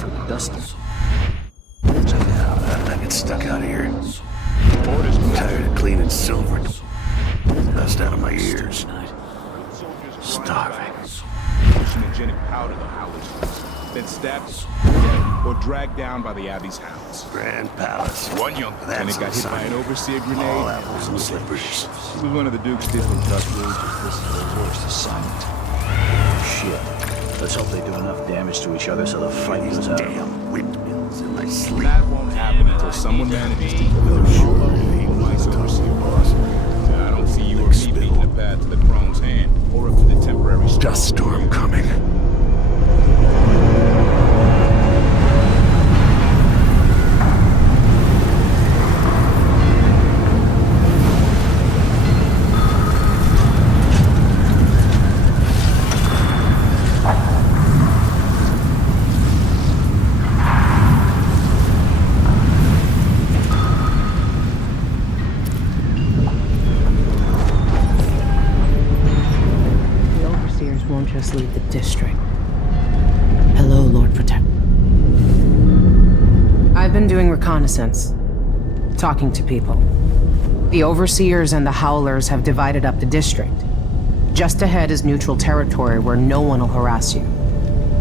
for the dust. Check it out. I get stuck out here. I'm tired of cleaning silver. Dust out of my ears. Starving. Hallucinogenic powder the howlers, then stabbed dead or dragged down by the Abbey's hounds. Grand Palace. One young lieutenant got hit by an overseer grenade. All apples and slippers. He was one of the Duke's different customers. This is the worst assignment. Shit. Let's hope they do enough damage to each other so the fight goes out. Damn windmills in my sleep. That won't happen until someone manages to fulfill vice overseer boss. I don't see you or me beating the path to the Crone's hand, or up to the temporary Dust storm coming. Just leave the district. Hello, Lord Protect. I've been doing reconnaissance, talking to people. The Overseers and the Howlers have divided up the district. Just ahead is neutral territory where no one will harass you.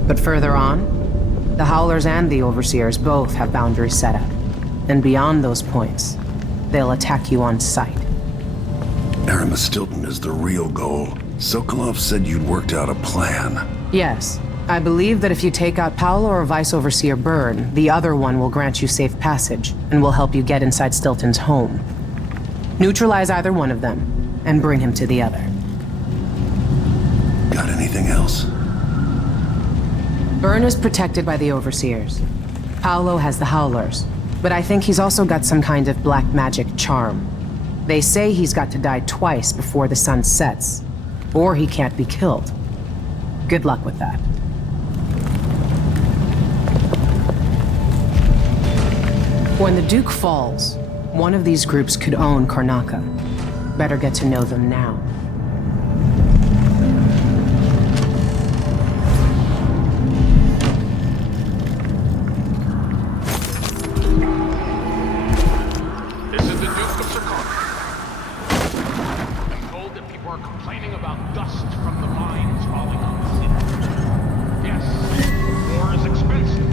But further on, the Howlers and the Overseers both have boundaries set up. And beyond those points, they'll attack you on sight. Aramastilton is the real goal. Sokolov said you'd worked out a plan. Yes. I believe that if you take out Paolo or Vice Overseer Byrne, the other one will grant you safe passage and will help you get inside Stilton's home. Neutralize either one of them and bring him to the other. Got anything else? Byrne is protected by the Overseers. Paolo has the Howlers, but I think he's also got some kind of black magic charm. They say he's got to die twice before the sun sets, or he can't be killed. Good luck with that. When the Duke falls, one of these groups could own Karnaca. Better get to know them now. This is the Duke of Circona. I'm told that people are complaining about dust from the mines falling on the city. Yes, war is expensive.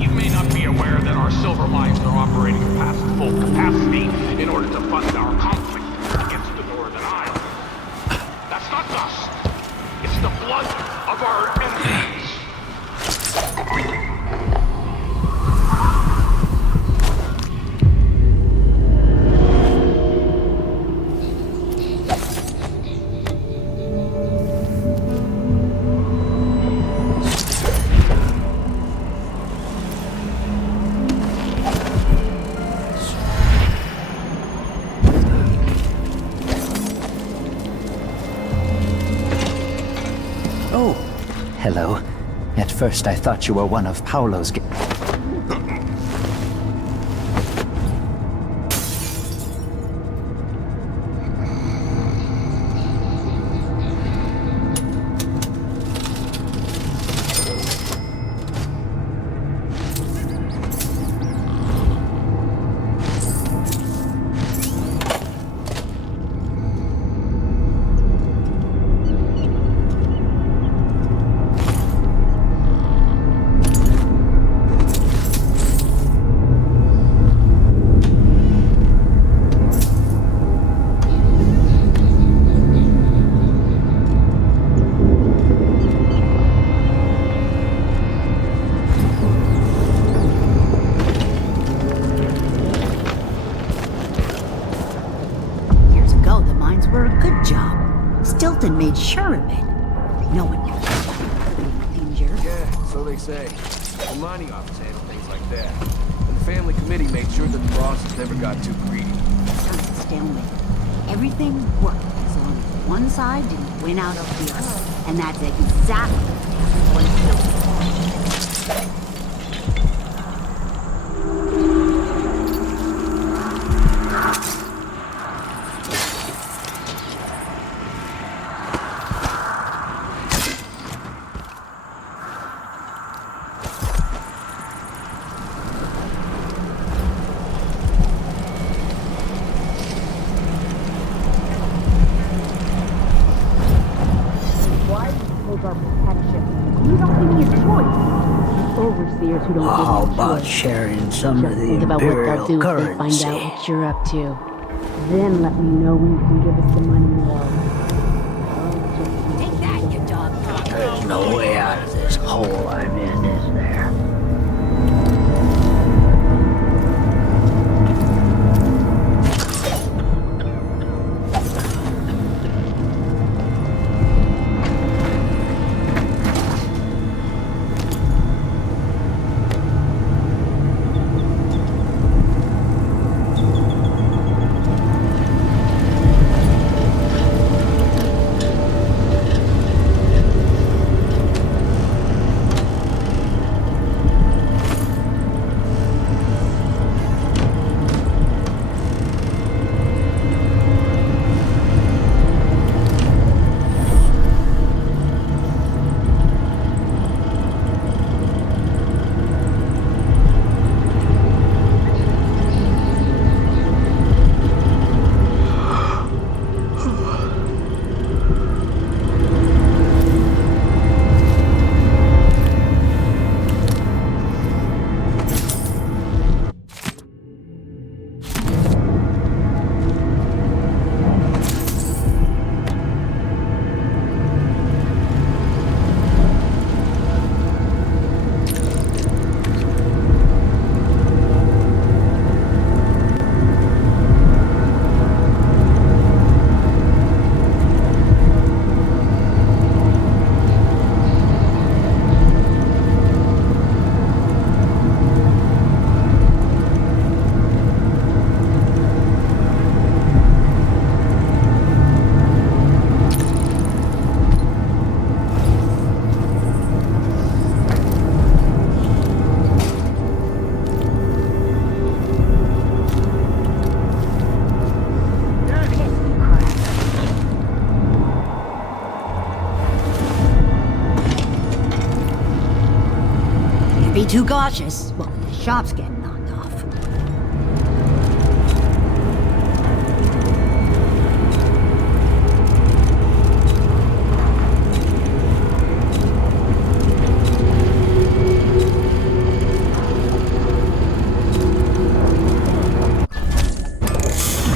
You may not be aware that our silver mines are operating past full capacity in order to fund our conflict against the Northern Isle. That's not dust. It's the blood of our enemies. Hello. At first I thought you were one of Paolo's made sure of it. No one knew danger. Yeah, so they say. The mining office handled things like that. And the family committee made sure that the bosses never got too greedy. Sounds like a stalemate. Everything worked as long as one side didn't win out of the other. And that's exactly what happened. take our protection. You don't give me a choice. Overseers who don't How give me a about choice. sharing some Just of the think about what they'll Imperial do if they currency? find out what you're up to. Then let me know when you can give us the money you owe. Take that, you dog. There's no way out of this hole I'm in, is there? Be too cautious. Well, the shop's getting knocked off.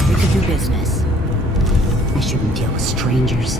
We could do business. I shouldn't deal with strangers.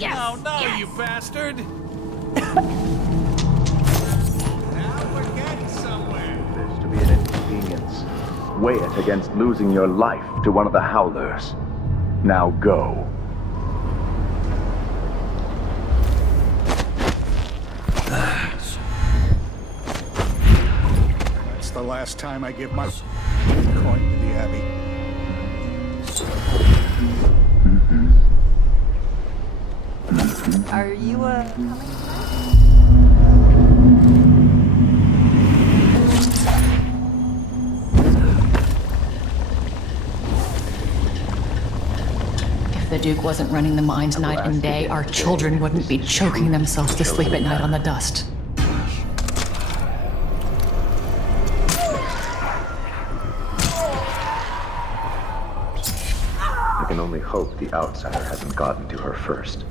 yes, no, yes. you bastard! Now we're getting somewhere. This to be an inconvenience. Weigh it against losing your life to one of the Howlers. Now go. That's the last time I give my coin to the Abbey. Are you, coming tonight? If the Duke wasn't running the mines night and day, our children wouldn't be choking themselves to sleep at night on the dust. I can only hope the outsider hasn't gotten to her first.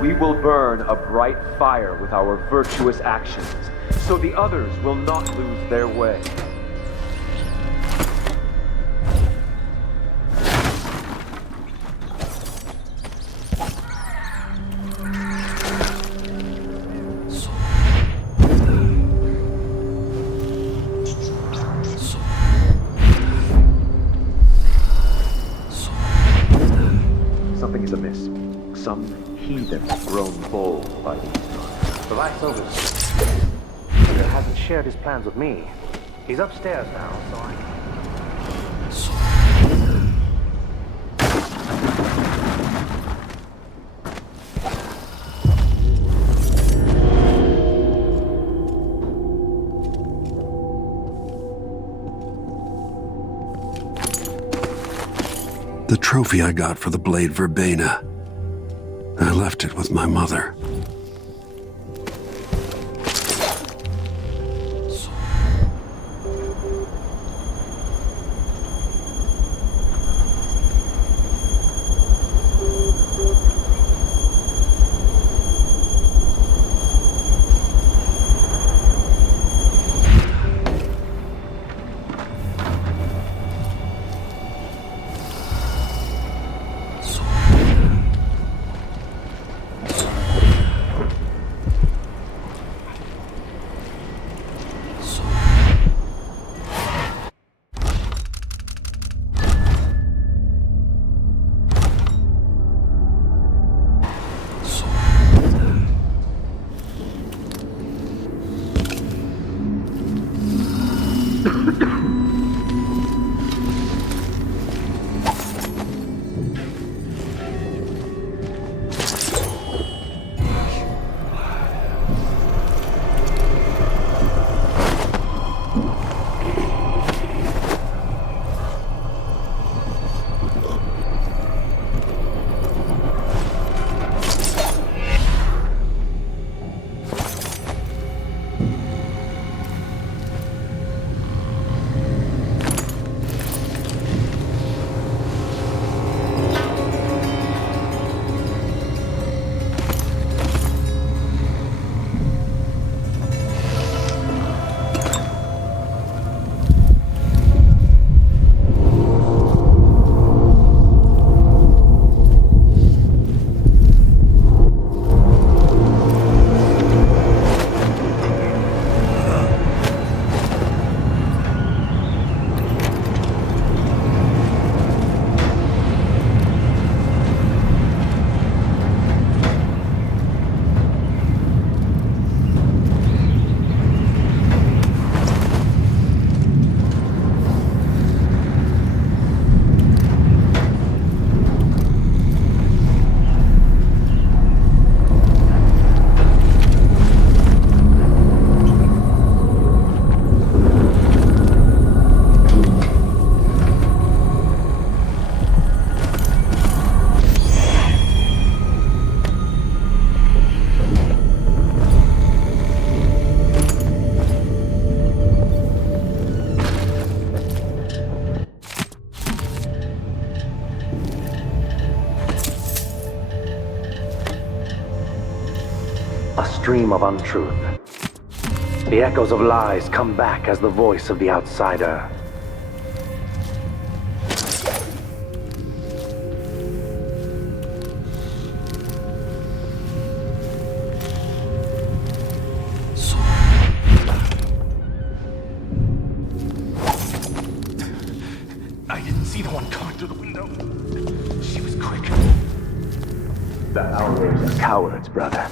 We will burn a bright fire with our virtuous actions, so the others will not lose their way. Something is amiss. Some heathen grown bold by these times. The Vice Overseer hasn't shared his plans with me. He's upstairs now, so I... The trophy I got for the blade verbena. I left it with my mother. stream of untruth. The echoes of lies come back as the voice of the outsider. I didn't see the one coming through the window. She was quick. The Howlers are cowards, brother.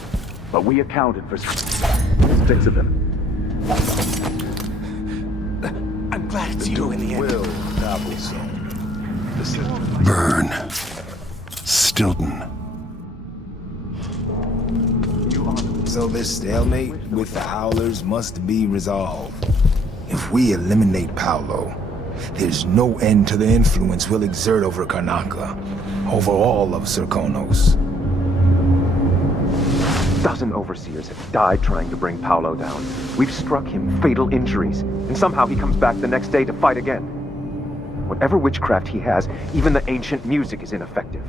But we accounted for 6 of them. I'm glad it's you in the end. Will Burn. Stilton. So this stalemate with the Howlers must be resolved. If we eliminate Paolo, there's no end to the influence we'll exert over Karnaca, over all of Serkonos. A dozen overseers have died trying to bring Paolo down. We've struck him fatal injuries, and somehow he comes back the next day to fight again. Whatever witchcraft he has, even the ancient music is ineffective.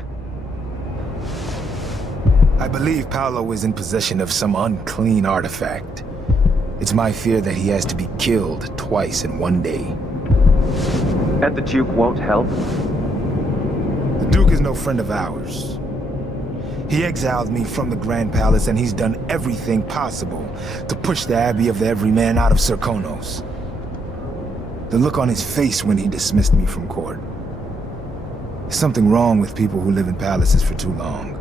I believe Paolo is in possession of some unclean artifact. It's my fear that he has to be killed twice in one day. And the Duke won't help? The Duke is no friend of ours. He exiled me from the Grand Palace, and he's done everything possible to push the Abbey of the Everyman out of Serkonos. The look on his face when he dismissed me from court. There's something wrong with people who live in palaces for too long.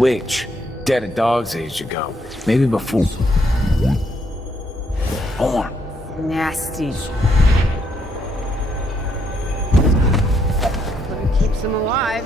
witch. Dead a dog's age ago. Maybe before... born. Nasty. But it keeps them alive.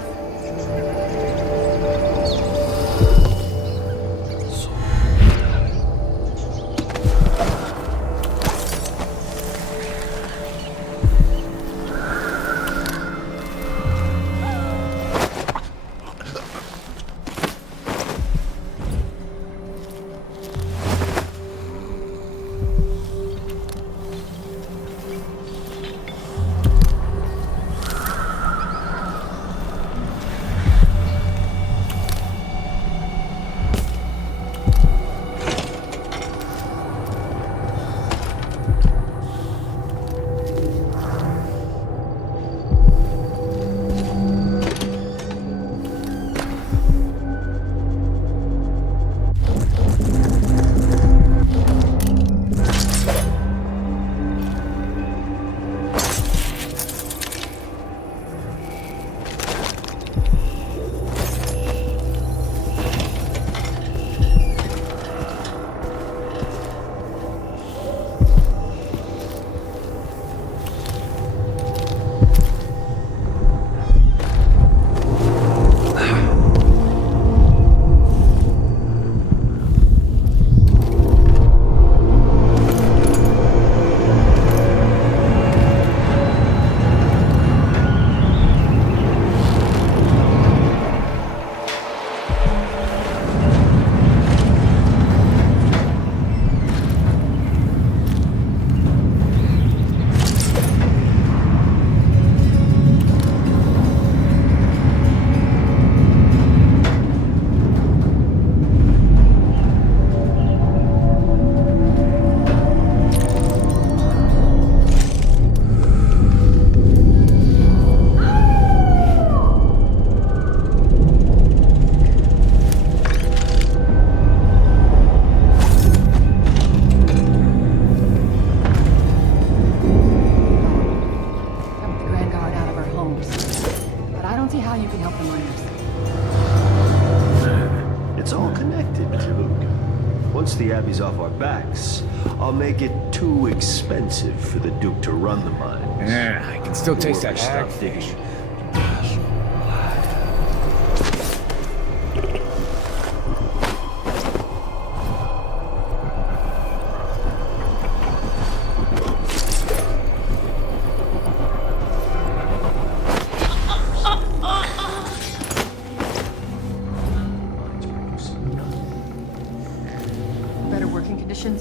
Off our backs, I'll make it too expensive for the Duke to run the mines. Yeah, I can still taste that stuff digging.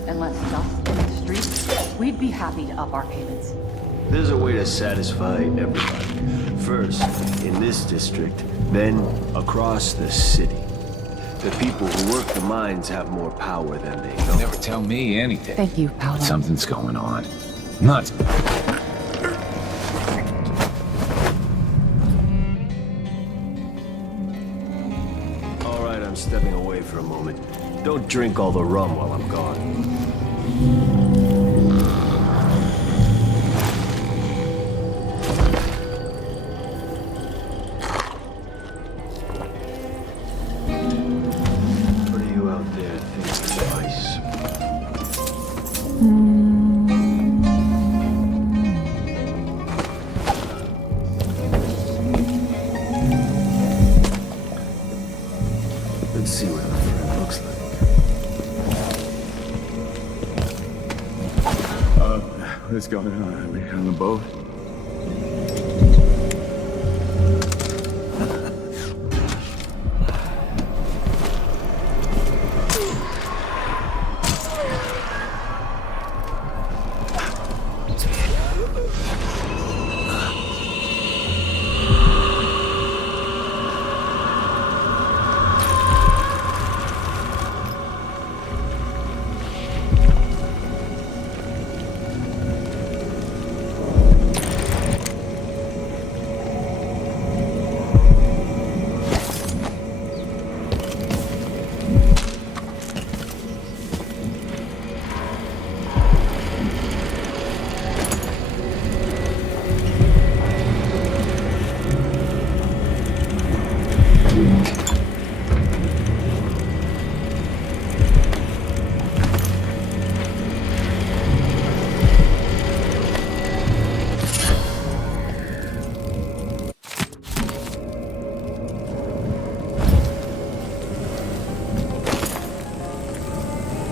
And less dust in the streets, we'd be happy to up our payments. There's a way to satisfy everybody. First, in this district, then across the city. The people who work the mines have more power than they know. Never tell me anything. Thank you, Paolo. Something's going on. Nuts. All right, I'm stepping away for a moment. Don't drink all the rum while I'm gone. What are you out there thinking twice? Let's see what our friend looks like. What's going on? Are we on the boat?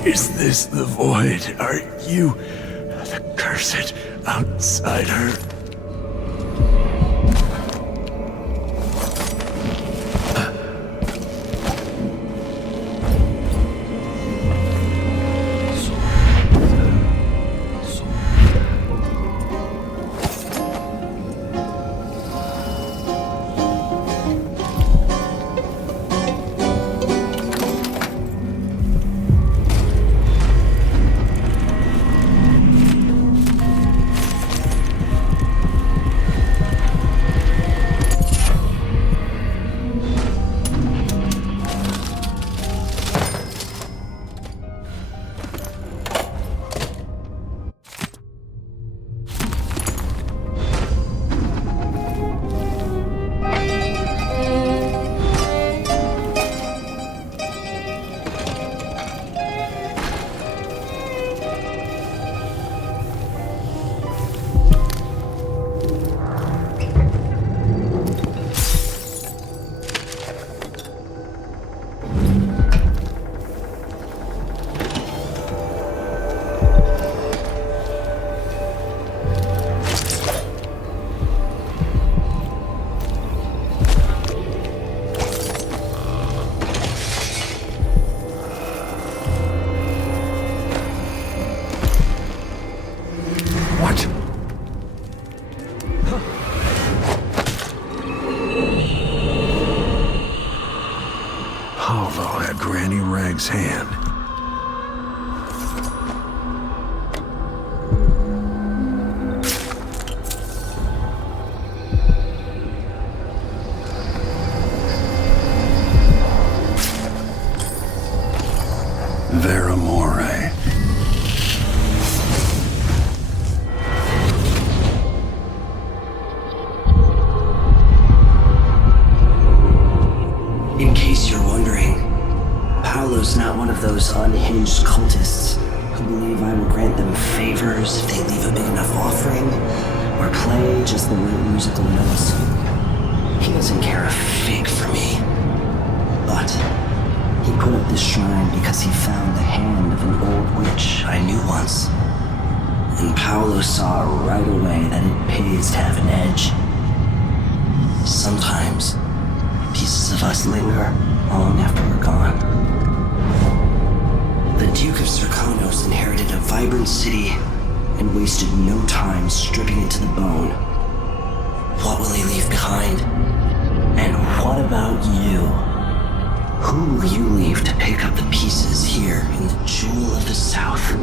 Is this the void? Are you the cursed outsider? Hand. Veramore. In case you're wondering, Paolo's not one of those unhinged cultists who believe I will grant them favors if they leave a big enough offering or play just the right musical notes. He doesn't care a fig for me. But he put up this shrine because he found the hand of an old witch I knew once. And Paolo saw right away that it pays to have an edge. Sometimes pieces of us linger long after we're gone. The Duke of Serkonos inherited a vibrant city and wasted no time stripping it to the bone. What will he leave behind? And what about you? Who will you leave to pick up the pieces here in the Jewel of the South?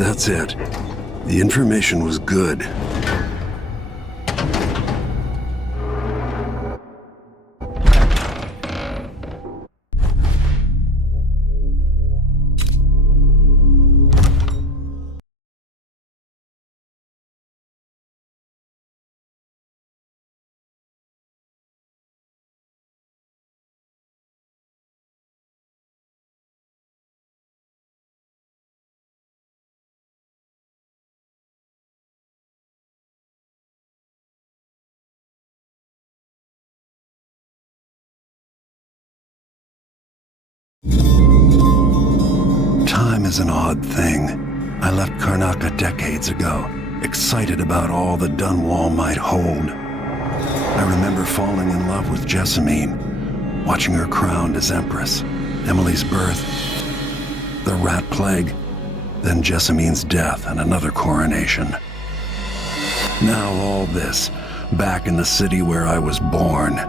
That's it. The information was good. Time is an odd thing. I left Karnaca decades ago, excited about all the Dunwall might hold. I remember falling in love with Jessamine, watching her crowned as Empress, Emily's birth, the rat plague, then Jessamine's death and another coronation. Now all this, back in the city where I was born.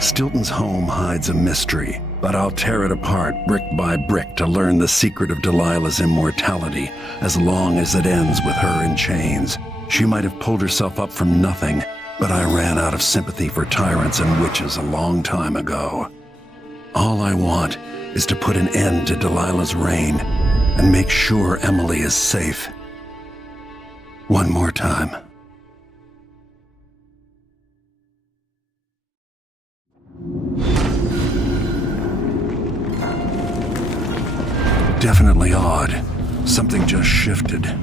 Stilton's home hides a mystery, but I'll tear it apart brick by brick to learn the secret of Delilah's immortality, as long as it ends with her in chains. She might have pulled herself up from nothing, but I ran out of sympathy for tyrants and witches a long time ago. All I want is to put an end to Delilah's reign and make sure Emily is safe. One more time. Definitely odd. Something just shifted.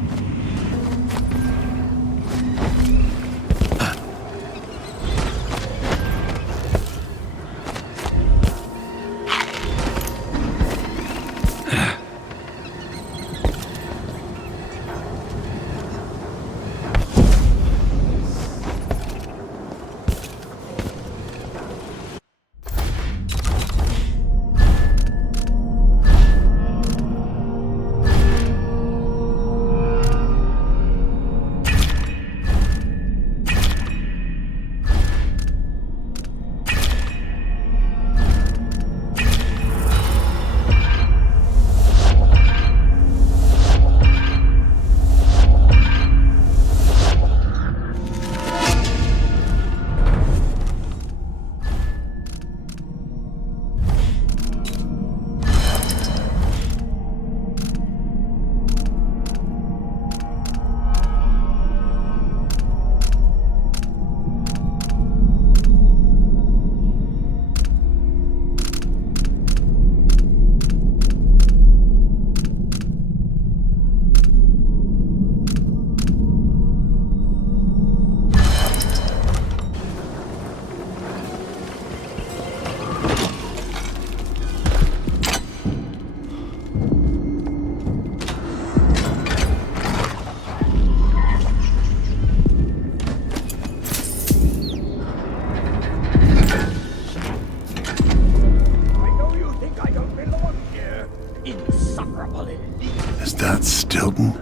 Is that Stilton?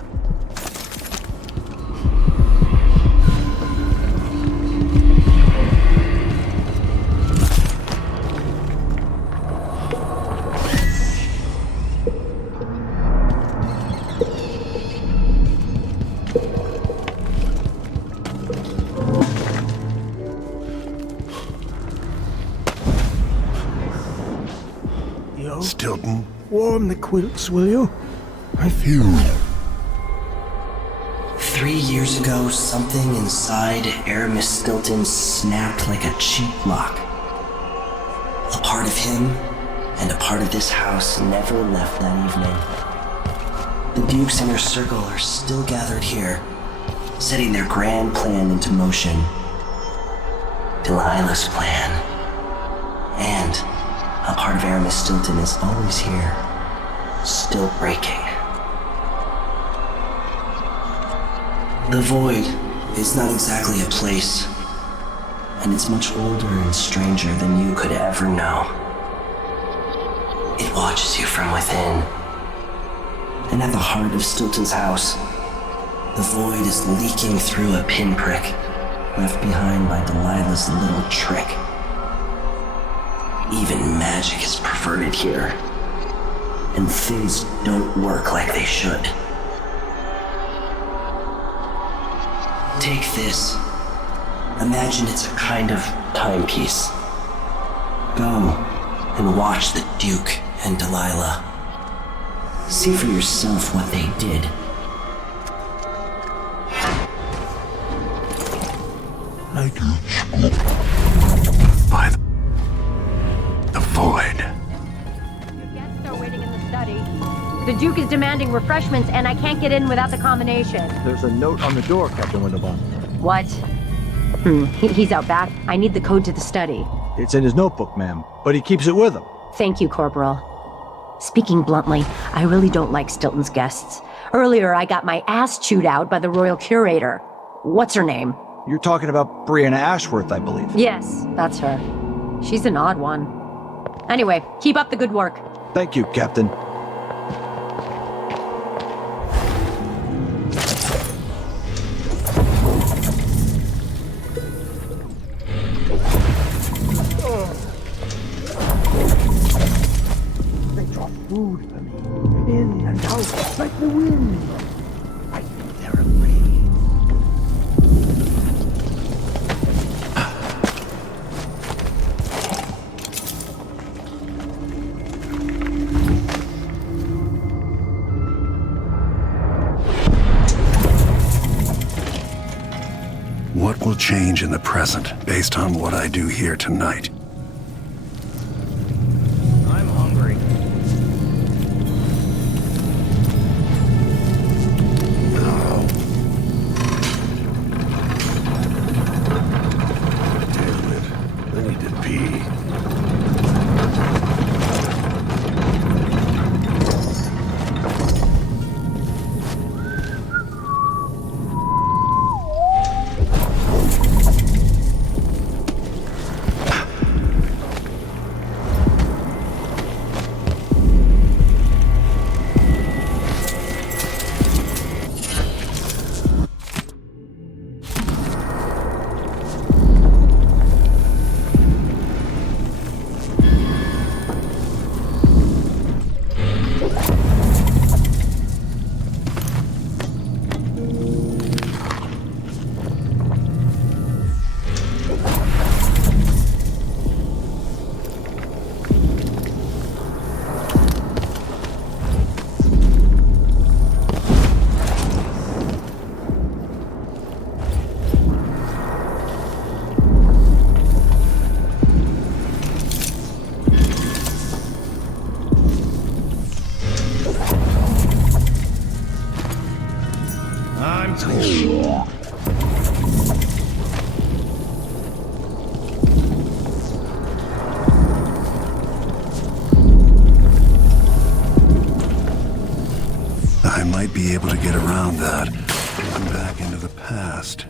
Stilton? Warm the quilts, will you? I feel... 3 years ago, something inside Aramis Stilton snapped like a cheap lock. A part of him and a part of this house never left that evening. The Duke's inner circle are still gathered here, setting their grand plan into motion. Delilah's plan. And a part of Aramis Stilton is always here, still breaking. The Void is not exactly a place, and it's much older and stranger than you could ever know. It watches you from within. And at the heart of Stilton's house, the Void is leaking through a pinprick left behind by Delilah's little trick. Even magic is perverted here. and things don't work like they should. Take this. Imagine it's a kind of timepiece. Go and watch the Duke and Delilah. See for yourself what they did. By the void. Guests are waiting in the study. The Duke is demanding refreshments, and I can't get in without the combination. There's a note on the door, Captain Windelbaum. What? He's out back. I need the code to the study. It's in his notebook, ma'am, but he keeps it with him. Thank you, Corporal. Speaking bluntly, I really don't like Stilton's guests. Earlier, I got my ass chewed out by the Royal Curator. What's her name? You're talking about Brianna Ashworth, I believe. Yes, that's her. She's an odd one. Anyway, keep up the good work. Thank you, Captain. They drop food for me, in and out like the wind. I think they're afraid. What will change in the present based on what I do here tonight? I'm hungry. Damn it. I need to pee. I might be able to get around that. Going back into the past.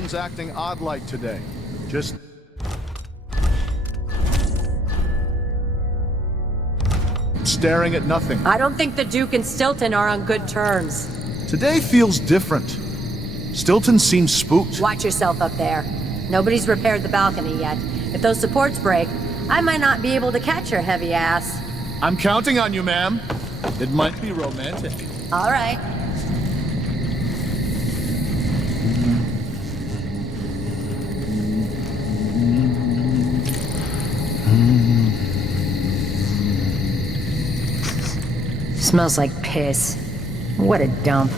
Stilton's acting odd-like today. Just... staring at nothing. I don't think the Duke and Stilton are on good terms. Today feels different. Stilton seems spooked. Watch yourself up there. Nobody's repaired the balcony yet. If those supports break, I might not be able to catch your heavy ass. I'm counting on you, ma'am. It might be romantic. All right. Smells like piss. What a dump.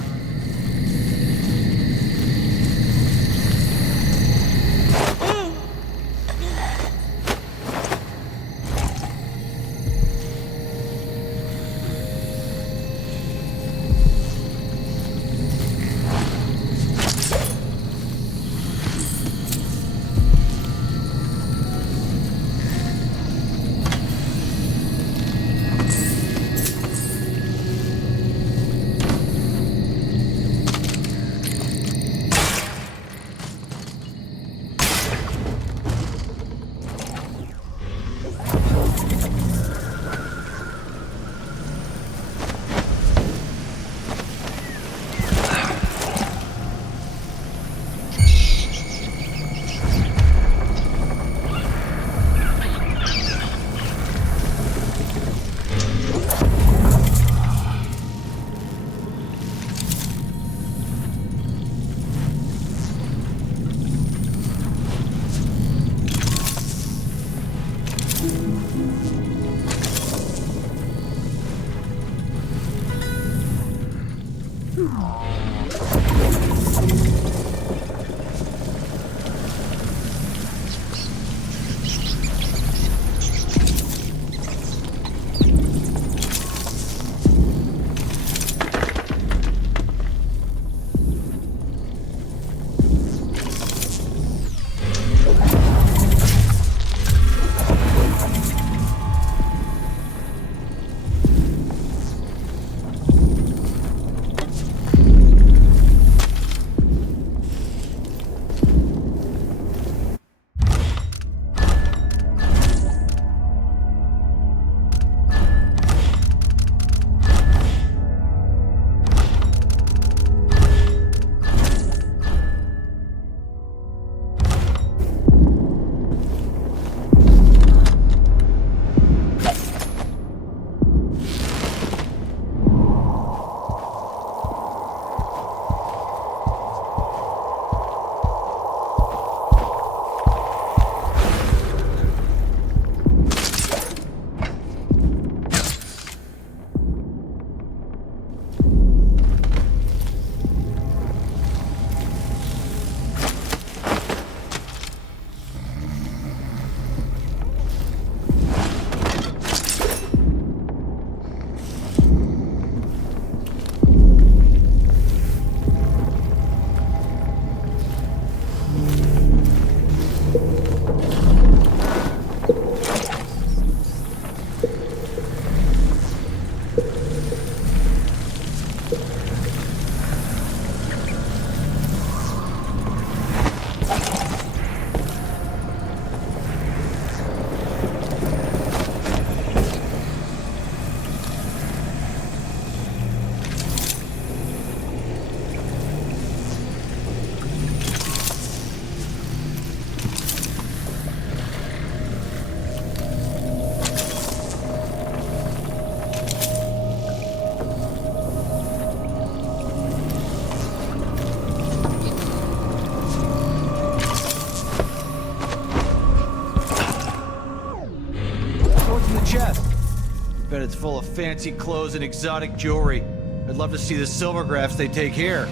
Bet it's full of fancy clothes and exotic jewelry. I'd love to see the silvergraphs they take here.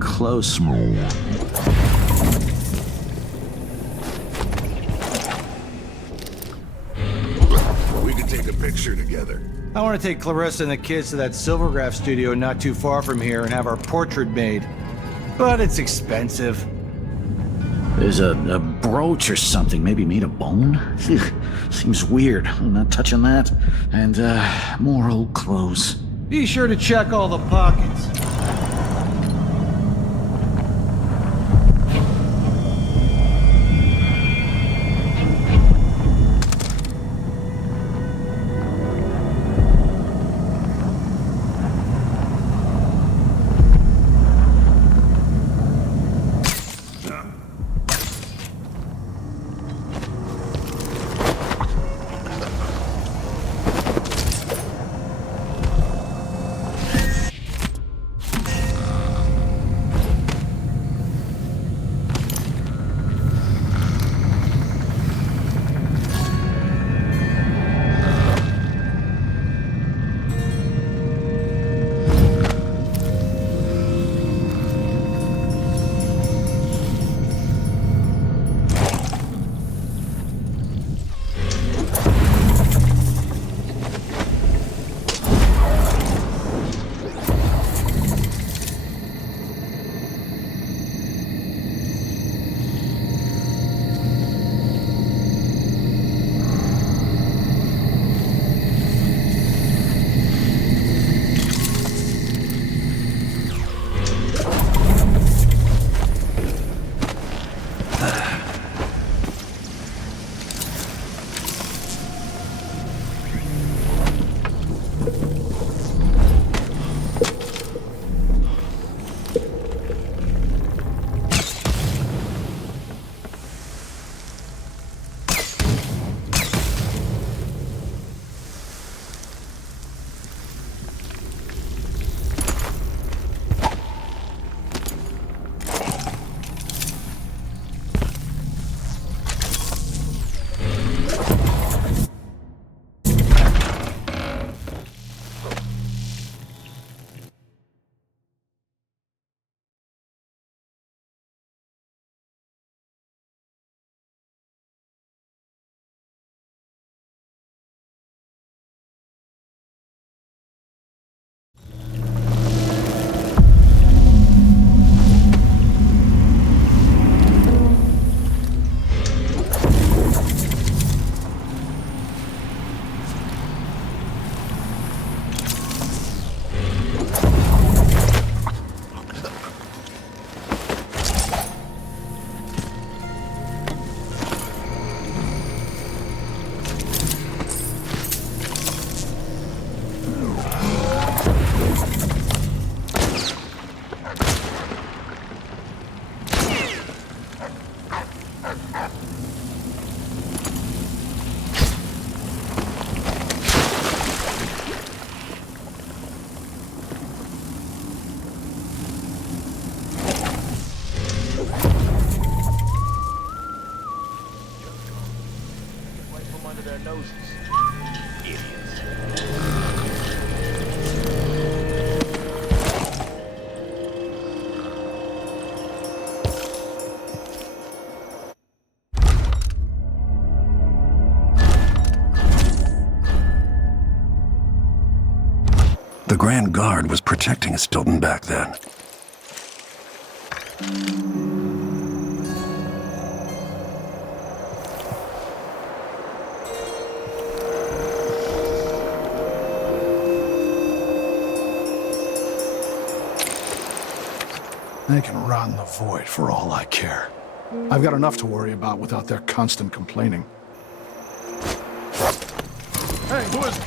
Close. We can take a picture together. I want to take Clarissa and the kids to that silvergraph studio not too far from here and have our portrait made. But it's expensive. There's a brooch or something, maybe made of bone? Seems weird. I'm not touching that. And, more old clothes. Be sure to check all the pockets. noses. Idiots. The Grand Guard was protecting Stilton back then. They can rot in the void for all I care. I've got enough to worry about without their constant complaining. Hey, who is it?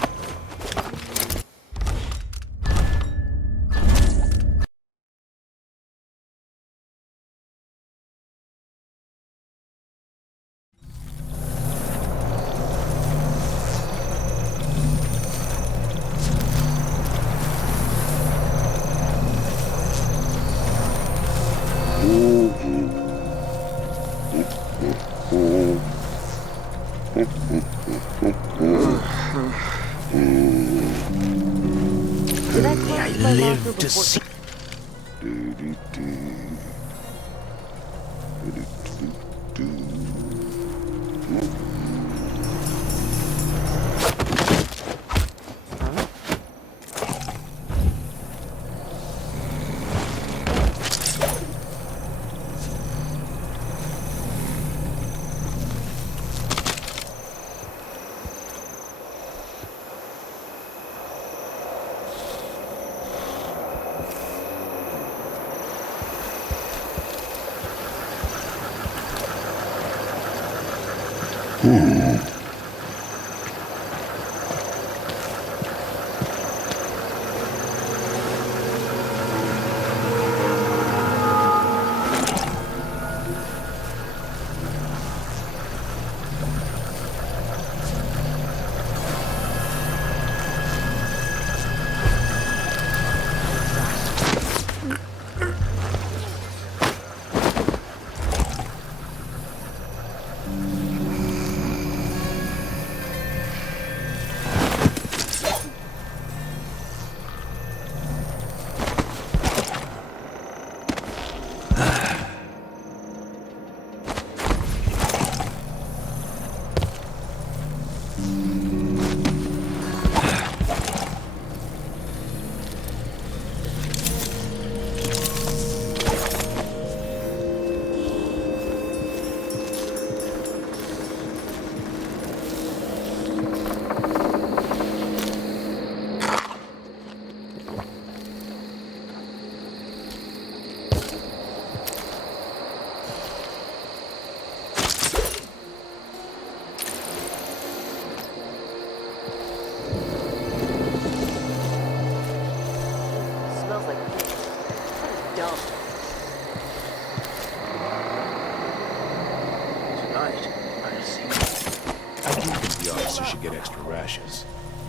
I live to see.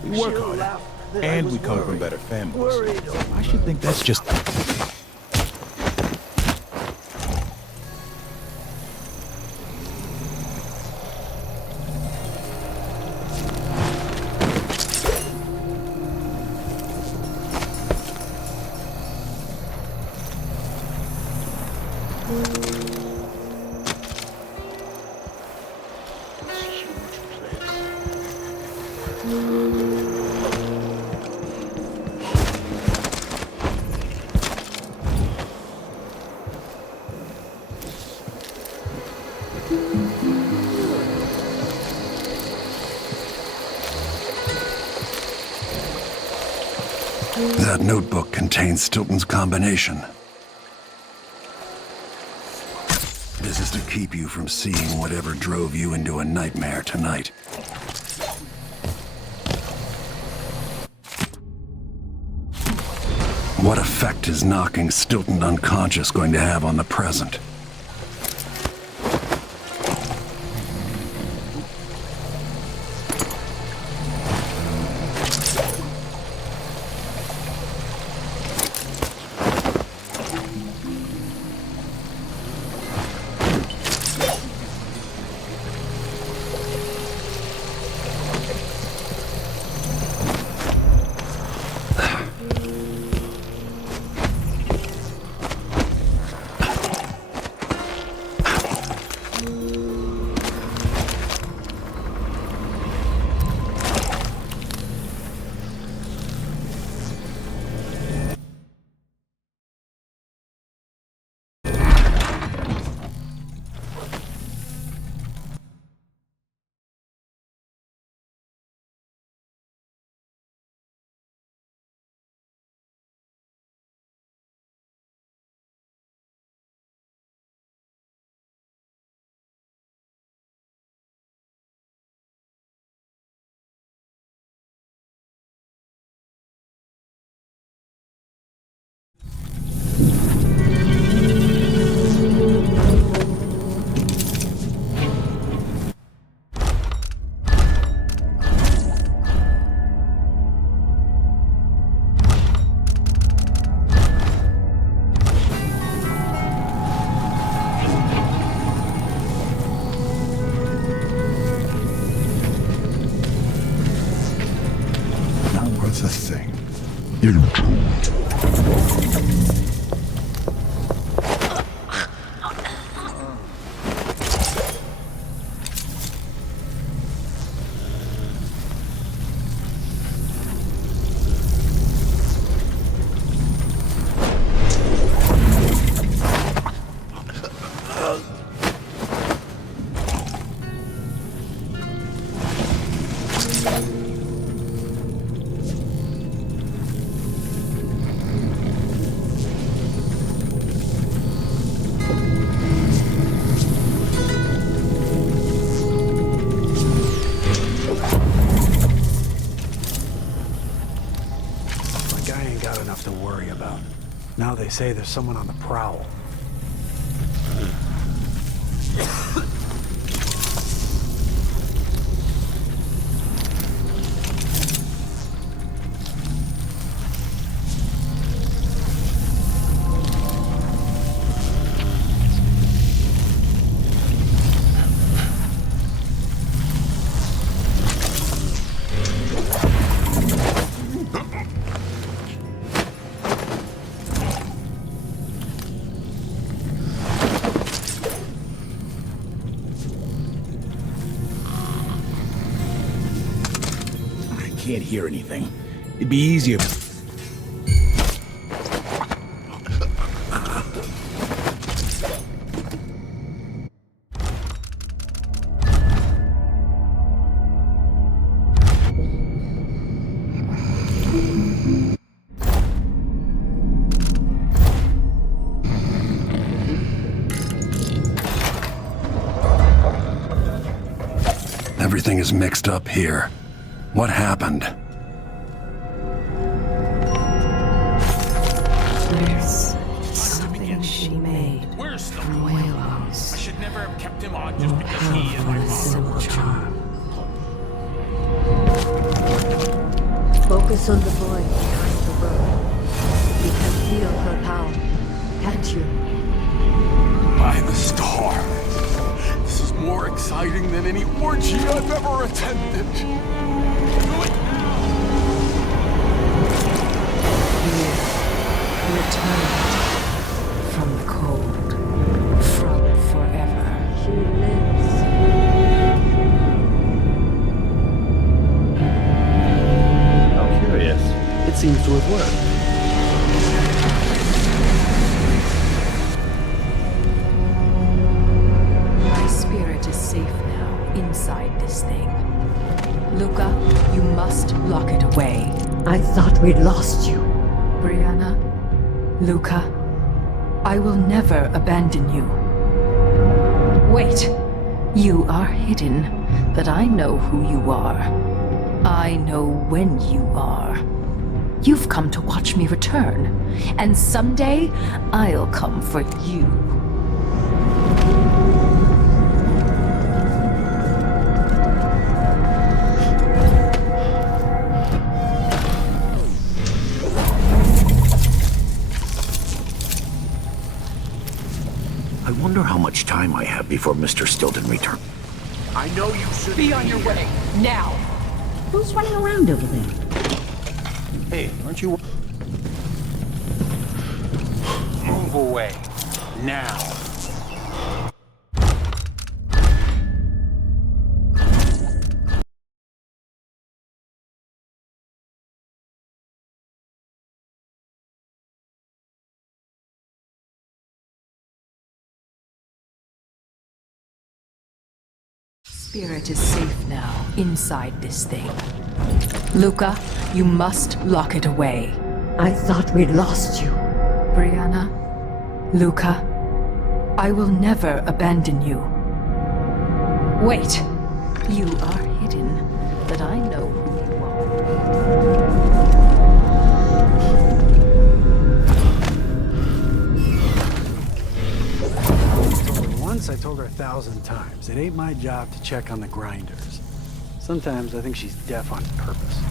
We work harder, and we come from better families. I should think that's just... That notebook contains Stilton's combination. This is to keep you from seeing whatever drove you into a nightmare tonight. What effect is knocking Stilton unconscious going to have on the present? They say there's someone on the prowl. Can't hear anything. It'd be easier. Everything is mixed up here. What happened? There's something she made Where's the from whale bones. I should never have kept him on just because he is my Simple father. charm. Focus on the boy behind the road. You can feel her power, can't you? By the stars. This is more exciting than any orgy I've ever attended. Do it now! Returned from the cold, from forever. She lives. How curious. It seems to have worked. My spirit is safe now, inside this thing. Luca, you must lock it away. I thought we'd lost you. Brianna, Luca, I will never abandon you. Wait, you are hidden, but I know who you are. I know when you are. You've come to watch me return, and someday I'll come for you. I wonder how much time I have before Mr. Stilton returns. I know you should Be on your way, now! Who's running around over there? Hey, aren't you... Move away. Now. Spirit is safe now, inside this thing. Luca, you must lock it away. I thought we'd lost you. Brianna, Luca, I will never abandon you. Wait, you are hidden, but I know who you are. Once I told her 1,000 times, it ain't my job to check on the grinders. Sometimes I think she's deaf on purpose.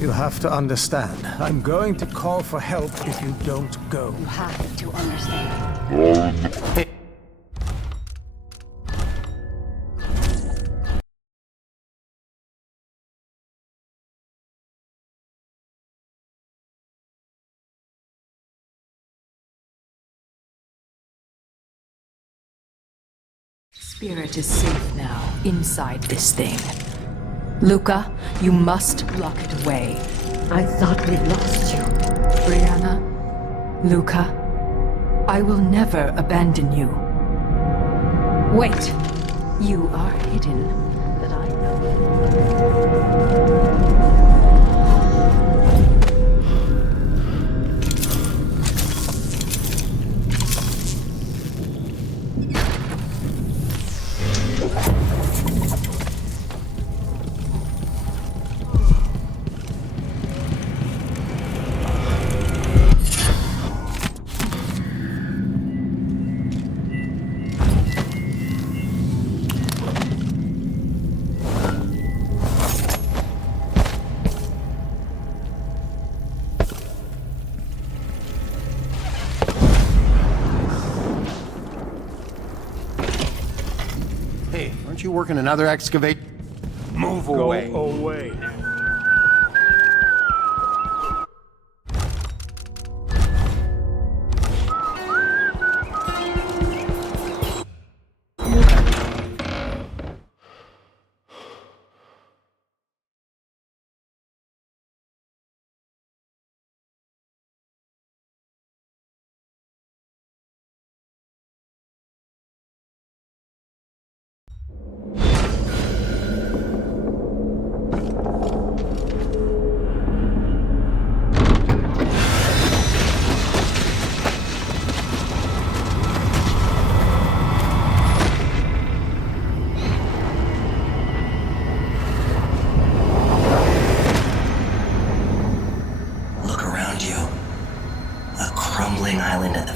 You have to understand. I'm going to call for help if you don't go. You have to understand. spirit is safe now, inside this thing. Luca, you must lock it away. I thought we'd lost you. Brianna, Luca, I will never abandon you. Wait! You are hidden, that I know. Aren't you working another excavate? Move away. Go away.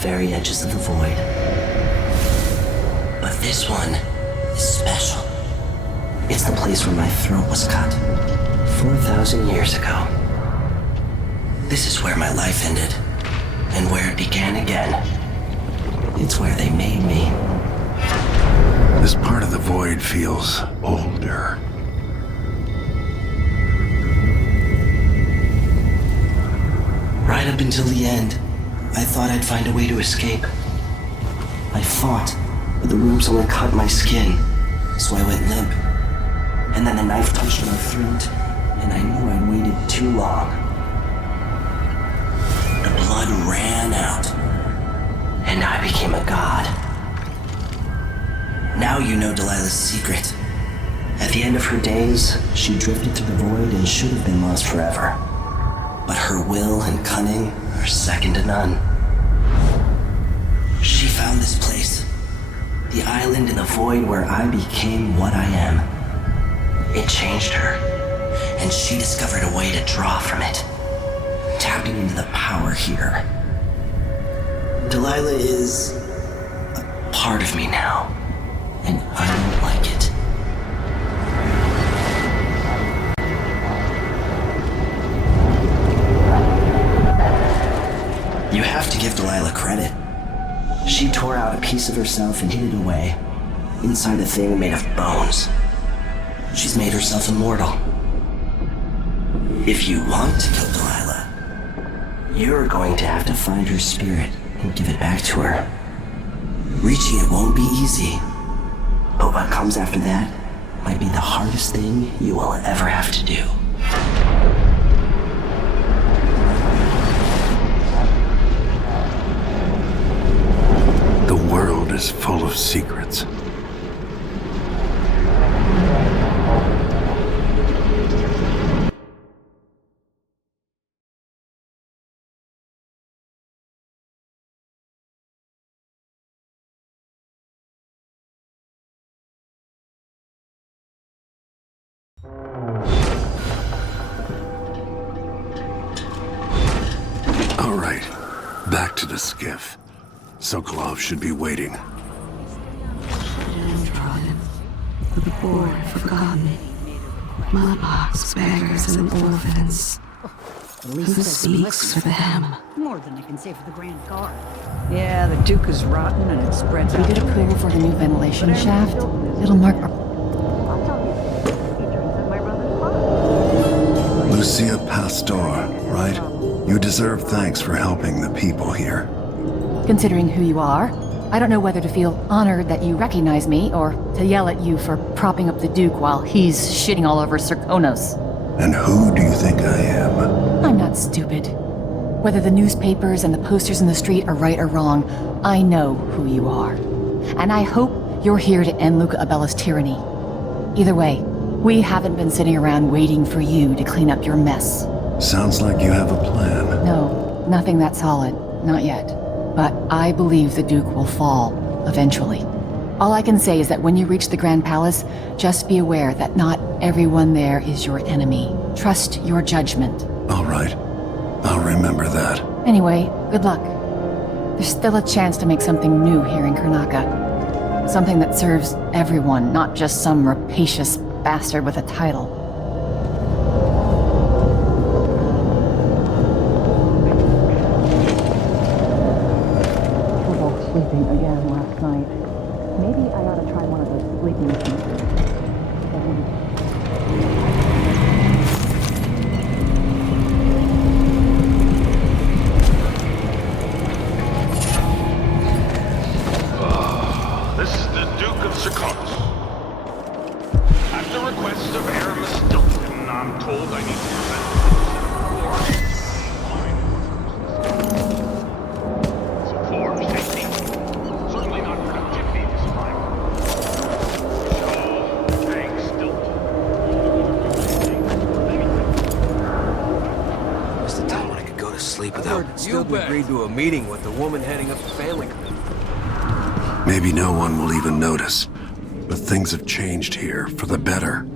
Very edges of the void. But this one is special. It's the place where my throat was cut 4,000 years ago. This is where my life ended, and where it began again. It's where they made me. This part of the void feels older. Right up until the end, I thought I'd find a way to escape. I fought, but the rooms only cut my skin, so I went limp. And then the knife touched my throat, and I knew I'd waited too long. The blood ran out, and I became a god. Now you know Delilah's secret. At the end of her days, she drifted through the void and should have been lost forever. But her will and cunning are second to none. She found this place, the island in the void where I became what I am. It changed her, and she discovered a way to draw from it, tapping into the power here. Delilah is a part of me now, and I don't like it. You have to give Delilah credit. She tore out a piece of herself and hid it away, inside a thing made of bones. She's made herself immortal. If you want to kill Delilah, you're going to have to find her spirit and give it back to her. Reaching it won't be easy, but what comes after that might be the hardest thing you will ever have to do. The world is full of secrets. All right, back to the skiff. Sokolov should be waiting. Downtrodden, the poor and forgotten, mudlarks, beggars, and orphans. Who speaks for them? More than I can say for the Grand Guard. Yeah, the Duke is rotten and it spreads out. We did approval for the new ventilation shaft. It'll mark our... Lucia Pastor, right? You deserve thanks for helping the people here. Considering who you are, I don't know whether to feel honored that you recognize me, or to yell at you for propping up the Duke while he's shitting all over Serkonos. And who do you think I am? I'm not stupid. Whether the newspapers and the posters in the street are right or wrong, I know who you are. And I hope you're here to end Luca Abella's tyranny. Either way, we haven't been sitting around waiting for you to clean up your mess. Sounds like you have a plan. No, nothing that solid. Not yet. But I believe the Duke will fall, eventually. All I can say is that when you reach the Grand Palace, just be aware that not everyone there is your enemy. Trust your judgment. All right. I'll remember that. Anyway, good luck. There's still a chance to make something new here in Karnaca. Something that serves everyone, not just some rapacious bastard with a title. We're both sleeping again last night. Maybe I ought to try one of those sleeping machines. This is the Duke of Serkonos. At the request of Aramis Stilton, I'm told I need to present for safety. Certainly not productivity this time. So, thanks, Stilton. What's the time when I could go to sleep without... You agreed to a meeting with the woman heading up the family committee. Maybe no one will even notice, but things have changed here for the better.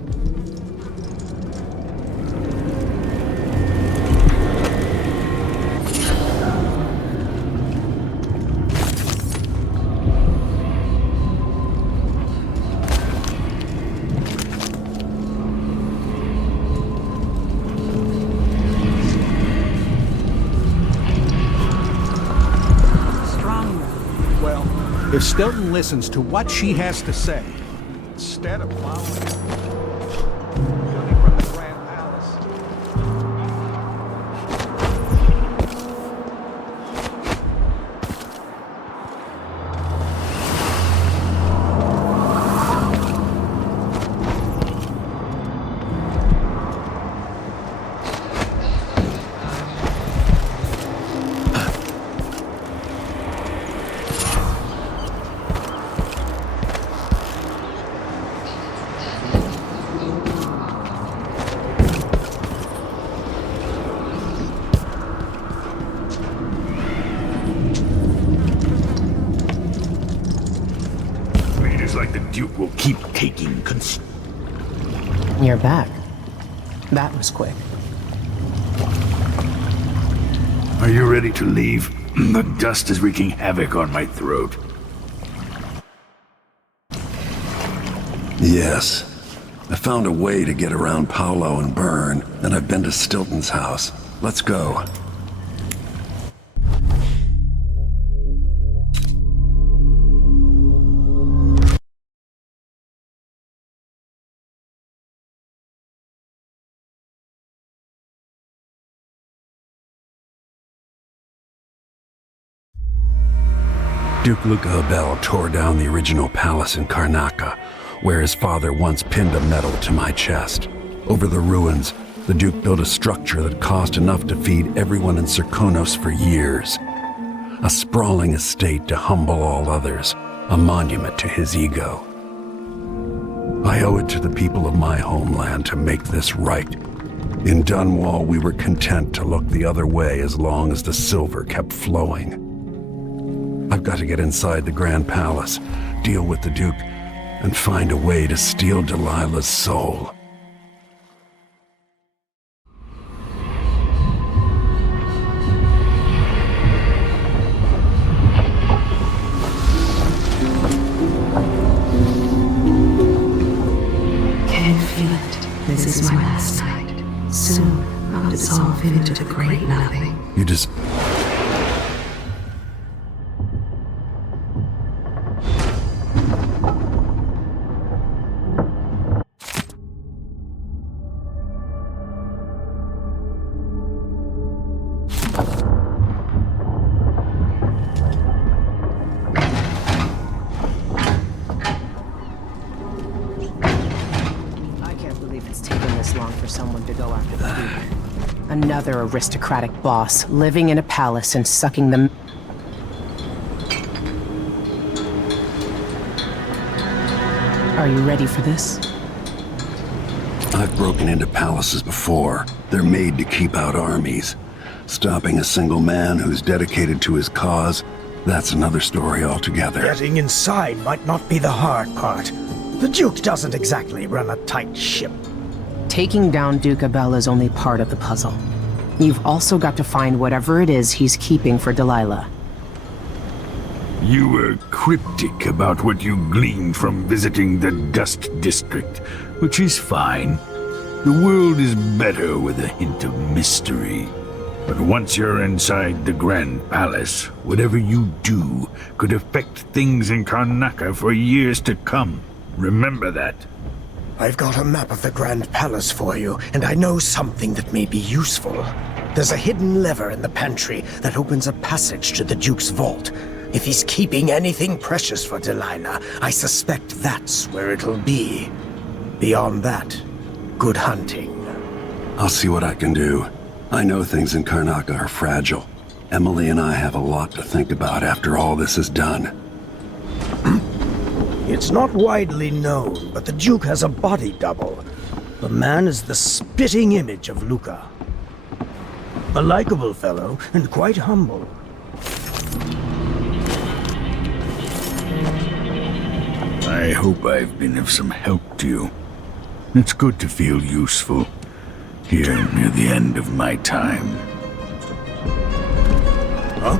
If Stilton listens to what she has to say, instead of following from the Grand Palace. Like the Duke will keep taking You're back. That was quick. Are you ready to leave? The dust is wreaking havoc on my throat. Yes. I found a way to get around Paolo and Byrne, and I've been to Stilton's house. Let's go. Duke Luca Abel tore down the original palace in Karnaca, where his father once pinned a medal to my chest. Over the ruins, the Duke built a structure that cost enough to feed everyone in Serkonos for years. A sprawling estate to humble all others, a monument to his ego. I owe it to the people of my homeland to make this right. In Dunwall, we were content to look the other way as long as the silver kept flowing. I've got to get inside the Grand Palace, deal with the Duke, and find a way to steal Delilah's soul. Can feel it. This is my last night. Soon I'll dissolve into the great nothing. You just... Another aristocratic boss, living in a palace and sucking them. Are you ready for this? I've broken into palaces before. They're made to keep out armies. Stopping a single man who's dedicated to his cause, that's another story altogether. Getting inside might not be the hard part. The Duke doesn't exactly run a tight ship. Taking down Duke Abel is only part of the puzzle. You've also got to find whatever it is he's keeping for Delilah. You were cryptic about what you gleaned from visiting the Dust District, which is fine. The world is better with a hint of mystery. But once you're inside the Grand Palace, whatever you do could affect things in Karnaca for years to come. Remember that. I've got a map of the Grand Palace for you, and I know something that may be useful. There's a hidden lever in the pantry that opens a passage to the Duke's vault. If he's keeping anything precious for Delilah, I suspect that's where it'll be. Beyond that, good hunting. I'll see what I can do. I know things in Karnaca are fragile. Emily and I have a lot to think about after all this is done. It's not widely known, but the Duke has a body double. The man is the spitting image of Luca. A likable fellow, and quite humble. I hope I've been of some help to you. It's good to feel useful, here near the end of my time. Huh?